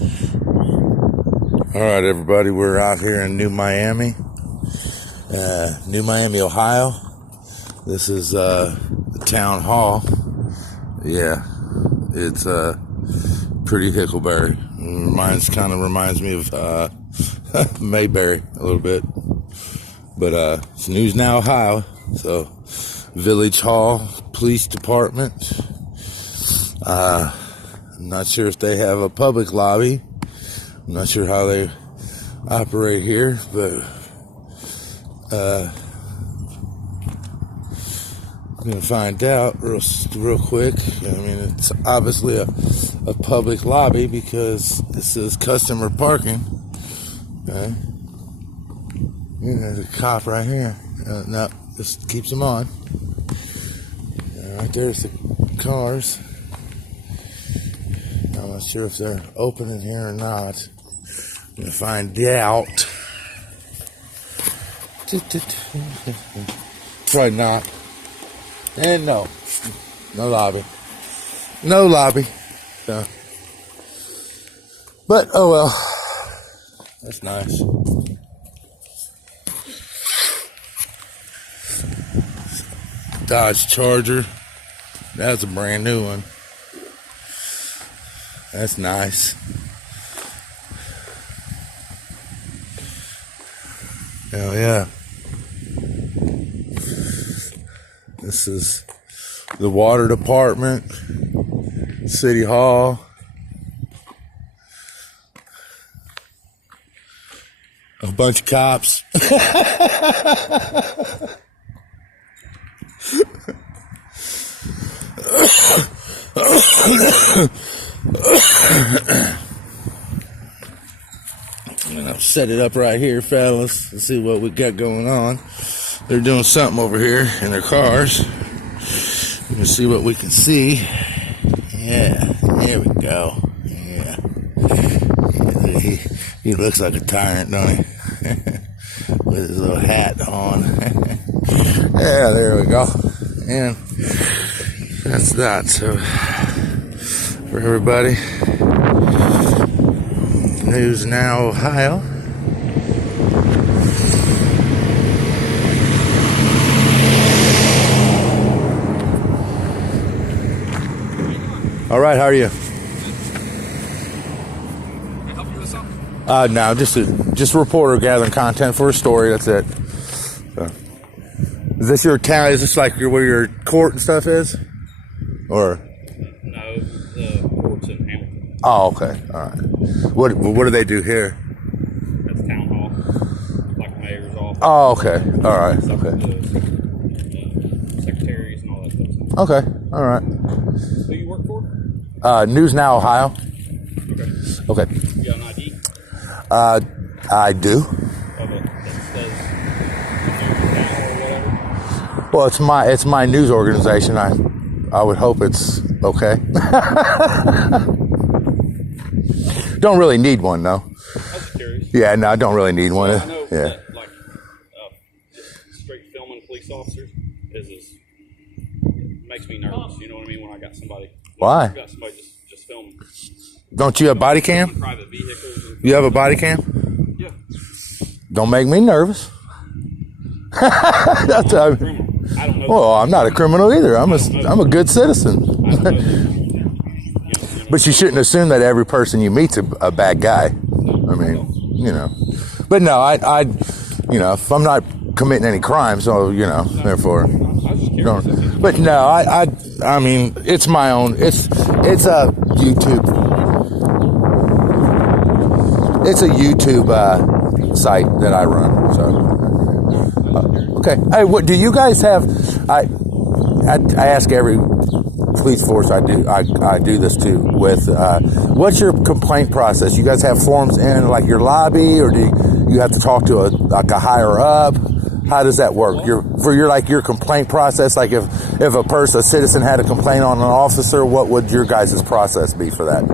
All right, everybody, we're out here in New Miami, Ohio. This is the town hall. Yeah, it's pretty Hickleberry. Kind of reminds me of Mayberry a little bit. But it's News Now, Ohio. So, Village Hall, Police Department. I'm not sure if they have a public lobby. I'm not sure how they operate here, but I'm going to find out real quick. I mean, it's obviously a public lobby because this is customer parking. Okay. Yeah, there's a cop right here. No, just keeps them on. Right there's the cars. I'm not sure if they're open in here or not. I'm going to find out. Probably not. And no lobby. No lobby. So. But, oh well. That's nice. Dodge Charger. That's a brand new one. That's nice. Hell yeah. This is the water department, City Hall. A bunch of cops. I'm gonna set it up right here, fellas. Let's see what we got going on. They're doing something over here in their cars. You can see what we can see. Yeah, there we go. Yeah. He looks like a tyrant, don't he? With his little hat on. Yeah, there we go. And that's that. So, for everybody, News Now, Ohio. All right, how are you? Can I help you with something? No, just a reporter gathering content for a story. That's it. So, is this your town? Is this like where your court and stuff is, or? No, the court's in Hamilton. Oh, okay. All right. What do they do here? That's town hall, like the mayor's office. Oh, okay. All right. Okay. Secretaries and all that stuff. Okay. All right. Who you work for? News Now, Ohio. Okay. Okay. You got an ID? I do. That says News Now or whatever? Well, it's my news organization. I would hope it's okay. Don't really need one, though. I was curious. Yeah, no, I don't really need one. I know Yeah. that, like, just straight filming police officers makes me nervous. You know what I mean? When I got somebody. Why? Got somebody just filming. Don't you have body cam? Private vehicles. You have a body cam? Yeah. Don't make me nervous. That's I don't know. well, I'm not a criminal either. I'm a good citizen. But you shouldn't assume that every person you meet's a bad guy. I mean, But no, I if I'm not committing any crime, so therefore. But no, I mean, it's my own. It's a YouTube. It's a YouTube site that I run. So okay. Hey, what do you guys have? I ask every police force I do this too with. What's your complaint process? You guys have forms in like your lobby, or do you have to talk to a higher up? How does that work? Your complaint process, like if a citizen had a complaint on an officer, what would your guys' process be for that?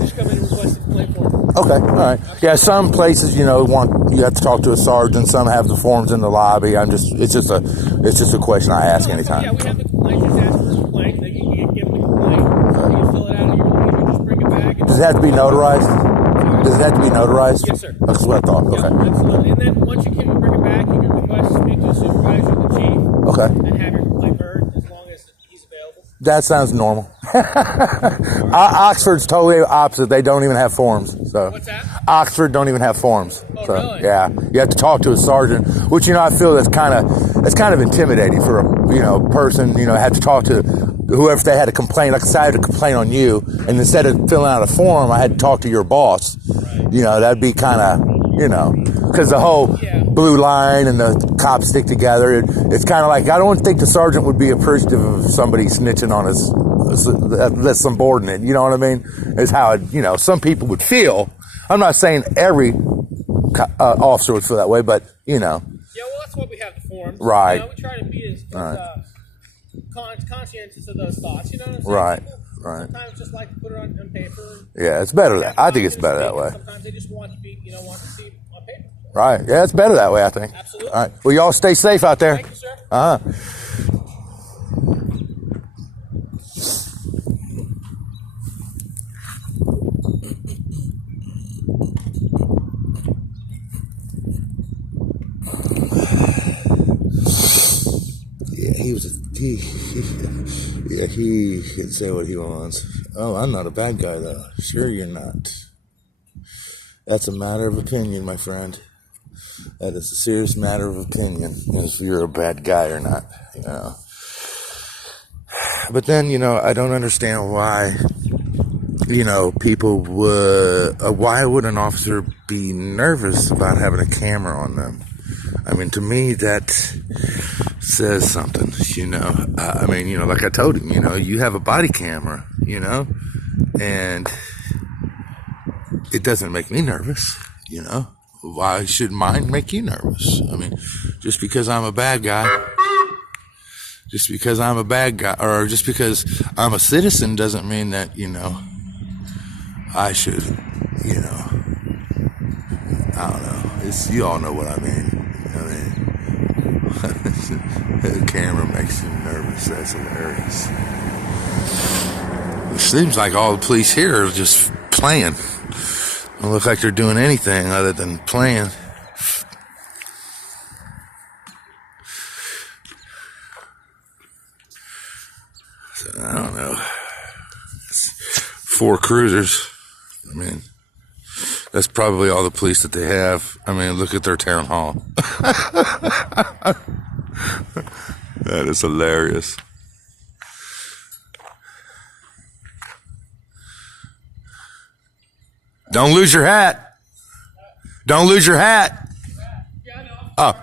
Just come in and request a complaint form. Okay, all right. Yeah, some places, you have to talk to a sergeant. Some have the forms in the lobby. It's just a question I ask anytime. Yeah, we have the complaint. Just ask for a complaint. Then you can give them the complaint. You fill it out in your leave and just bring it back. it have to be notarized? Does it have to be notarized? Yes, sir. That's what I thought. Yep, Okay. absolutely. And then once you can bring it back, you can request to speak to the supervisor or the chief. Okay. And have your complaint heard as long as he's available. That sounds normal. Oxford's totally opposite. They don't even have forms. So What's that? Oxford don't even have forms. Oh, so really? yeah, you have to talk to a sergeant, which I feel that's kind of intimidating for a person. Have to talk to whoever. If they had a complaint, like I said, I had a complaint on you, and instead of filling out a form, I had to talk to your boss. Right. That'd be kind of because the whole blue line and the cops stick together. It's kind of like, I don't think the sergeant would be appreciative of somebody snitching on his subordinate. You know what I mean? Is how some people would feel. I'm not saying every officer would feel that way, but Yeah, well, that's why we have the forms. Right. We try to be as conscientious of those thoughts. You know what I'm saying? Right. People Right. sometimes just like to put it on paper. Yeah, it's better that. I think it's better that way. Sometimes they just want to be, want to see on paper. Right. Yeah, it's better that way, I think. Absolutely. All right. Well, y'all stay safe out there. Thank you, sir. Yeah, he can say what he wants. Oh, I'm not a bad guy, though. Sure you're not. That's a matter of opinion, my friend. That is a serious matter of opinion, if you're a bad guy or not, But then, I don't understand why, people would, why would an officer be nervous about having a camera on them? I mean, to me, that says something, like I told him, you have a body camera, and it doesn't make me nervous, Why should mine make you nervous? I mean, just because I'm a bad guy, or just because I'm a citizen doesn't mean that, I should, I don't know. You all know what I mean. The camera makes you nervous. That's hilarious. It seems like all the police here are just playing. Don't look like they're doing anything other than playing. So, I don't know. It's 4 cruisers. I mean, that's probably all the police that they have. I mean, look at their town hall. That is hilarious. Don't lose your hat. Don't lose your hat. Oh.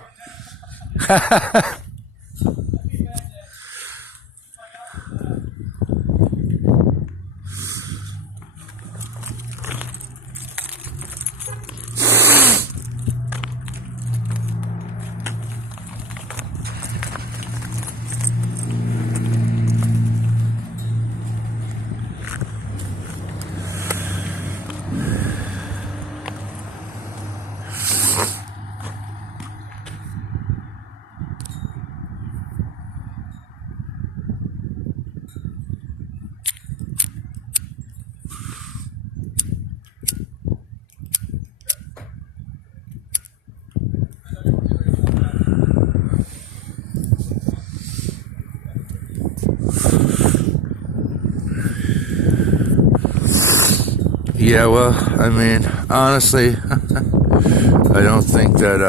Yeah, well, I mean, honestly, I don't think that,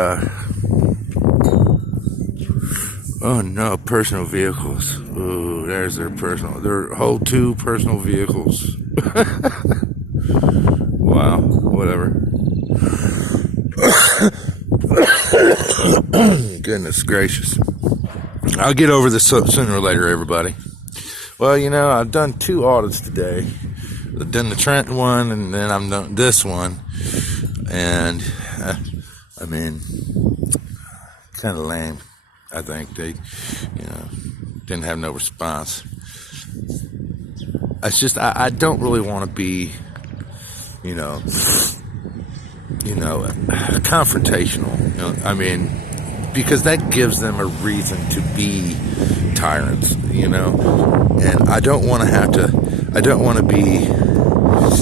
oh no, personal vehicles. Ooh, there's their whole 2 personal vehicles. Wow, whatever. Goodness gracious. I'll get over this sooner or later, everybody. Well, I've done 2 audits today. I've done the Trenton one, and then I'm done this one. And, I mean, kind of lame. I think they, didn't have no response. It's just, I don't really want to be, confrontational. I mean, because that gives them a reason to be tyrants, and I don't want to be,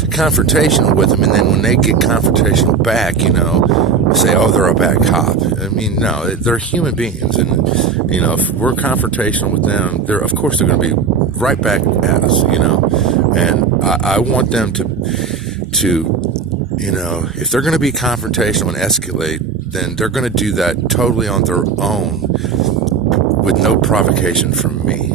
confrontational with them, and then when they get confrontational back, we say, oh, they're a bad cop. I mean, no, they're human beings, and if we're confrontational with them, of course they're going to be right back at us, and I want them to if they're going to be confrontational and escalate, then they're going to do that totally on their own with no provocation from me.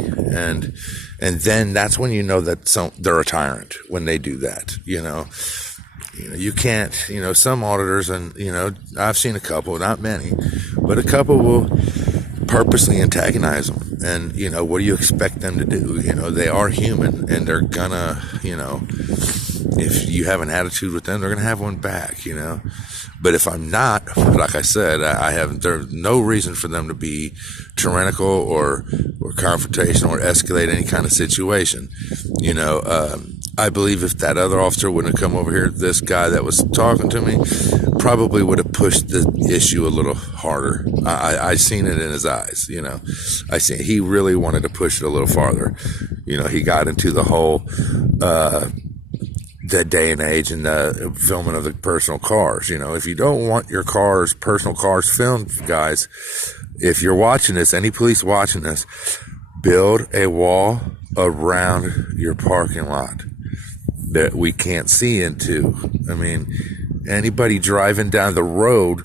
And then that's when that they're a tyrant, when they do that. You can't, some auditors, and, I've seen a couple, not many, but a couple will purposely antagonize them. And, what do you expect them to do? They are human, and they're gonna, if you have an attitude with them, they're gonna have one back, But if I'm not, like I said, there's no reason for them to be tyrannical or confrontational or escalate any kind of situation. I believe if that other officer wouldn't have come over here, this guy that was talking to me probably would have pushed the issue a little harder. I seen it in his eyes, he really wanted to push it a little farther. He got into the whole, that day and age and the filming of the personal cars. If you don't want your personal cars filmed, guys, if you're watching this, any police watching this, build a wall around your parking lot that we can't see into. I mean, anybody driving down the road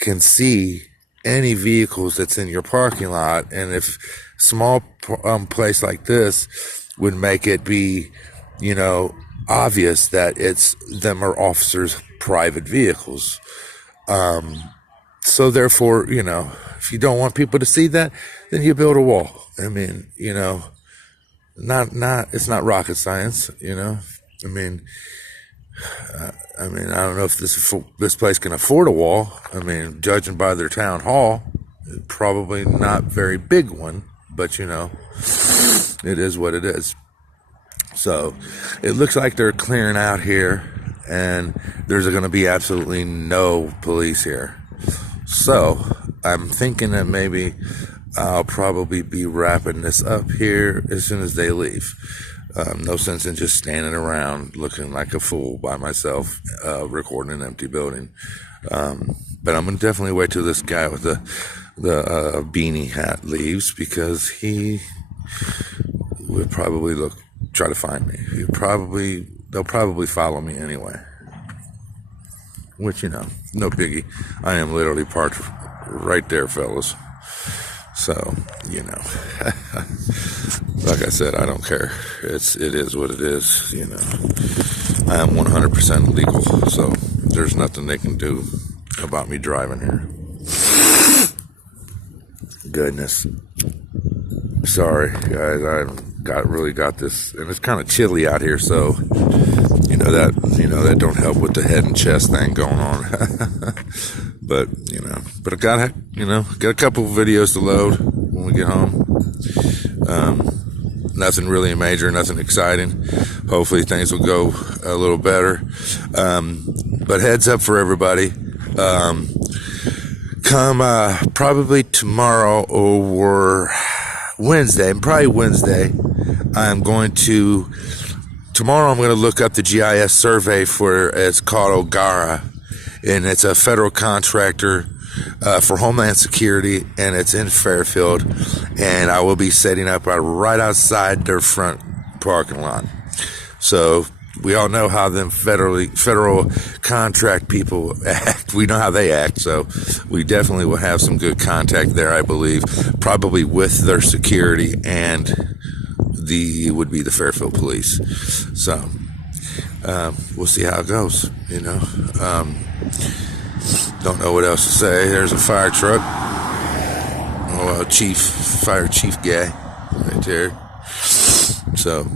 can see any vehicles that's in your parking lot. And if small place like this would make it be, obvious that it's them or officers' private vehicles. So therefore, if you don't want people to see that, then you build a wall. I mean, it's not rocket science, I mean, I don't know if this place can afford a wall. I mean, judging by their town hall, probably not very big one, but it is what it is. So it looks like they're clearing out here, and there's going to be absolutely no police here. So I'm thinking that maybe I'll probably be wrapping this up here as soon as they leave. No sense in just standing around looking like a fool by myself, recording an empty building. But I'm going to definitely wait till this guy with the beanie hat leaves, because he would probably try to find me. They'll probably follow me anyway. Which, no biggie. I am literally parked right there, fellas. So, like I said, I don't care. It is what it is, I am 100% legal, so there's nothing they can do about me driving here. Goodness. Sorry, guys, I really got this, and it's kind of chilly out here, so that don't help with the head and chest thing going on. But I got a couple of videos to load when we get home. Nothing really major, nothing exciting. Hopefully things will go a little better. But heads up for everybody. Come probably tomorrow or Wednesday, tomorrow I'm going to look up the GIS survey it's called OGARA, and it's a federal contractor for Homeland Security, and it's in Fairfield, and I will be setting up right outside their front parking lot. So we all know how them federal contract people act. We know how they act, so we definitely will have some good contact there, I believe, probably with their security and would be the Fairfield police. So we'll see how it goes, don't know what else to say. There's a fire truck. Fire chief guy right there. So,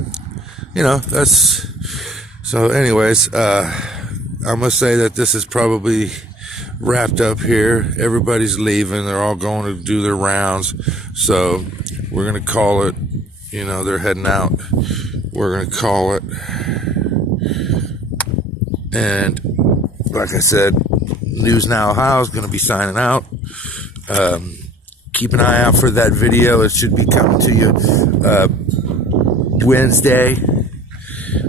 so anyways, I must say that this is probably wrapped up here. Everybody's leaving. They're all going to do their rounds. So we're going to call it, they're heading out. We're going to call it. And like I said, News Now Ohio is going to be signing out. Keep an eye out for that video. It should be coming to you Wednesday.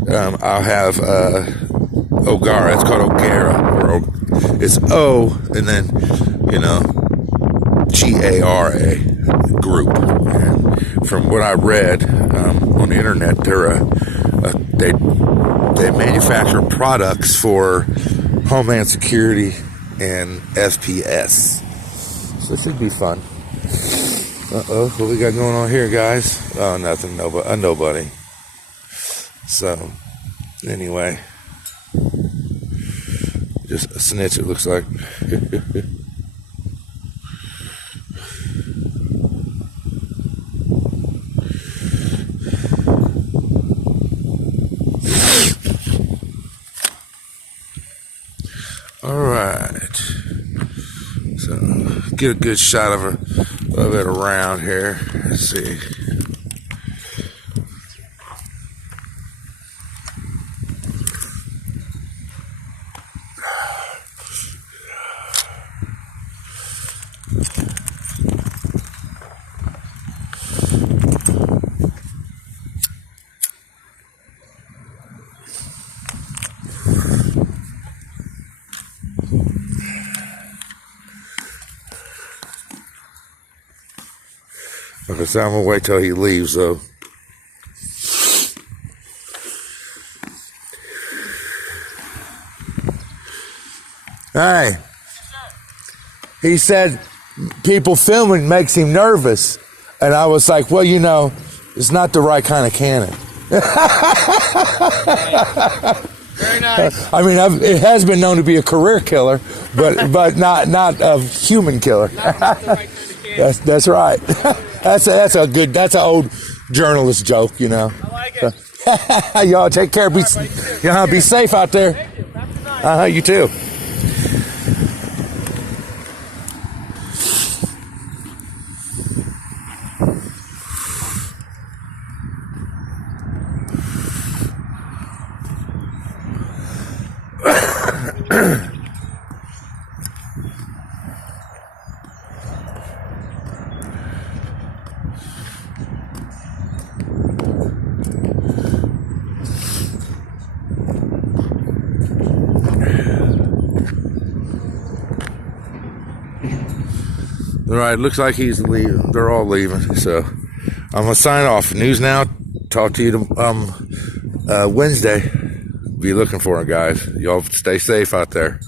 I'll have Ogara. It's called Ogara. It's O and then, GARA group. And from what I read on the internet, they manufacture products for Homeland Security and SPS. So this should be fun. What we got going on here, guys? Oh, nothing. Nobody. So, anyway, just a snitch, it looks like. All right. So, get a good shot of it around here. Let's see. Okay, so I'm gonna wait till he leaves, though. Hey, he said people filming makes him nervous, and I was like, well, it's not the right kind of cannon. Very nice. I mean, it has been known to be a career killer, but not a human killer. Not the right kind of cannon. That's right. That's an old journalist joke, I like it. Y'all take care. Be safe out there. Thank you. Have a good night. You too. All right, looks like he's leaving. They're all leaving, so I'm gonna sign off. News Now. Talk to you Wednesday. Be looking for it, guys. Y'all stay safe out there.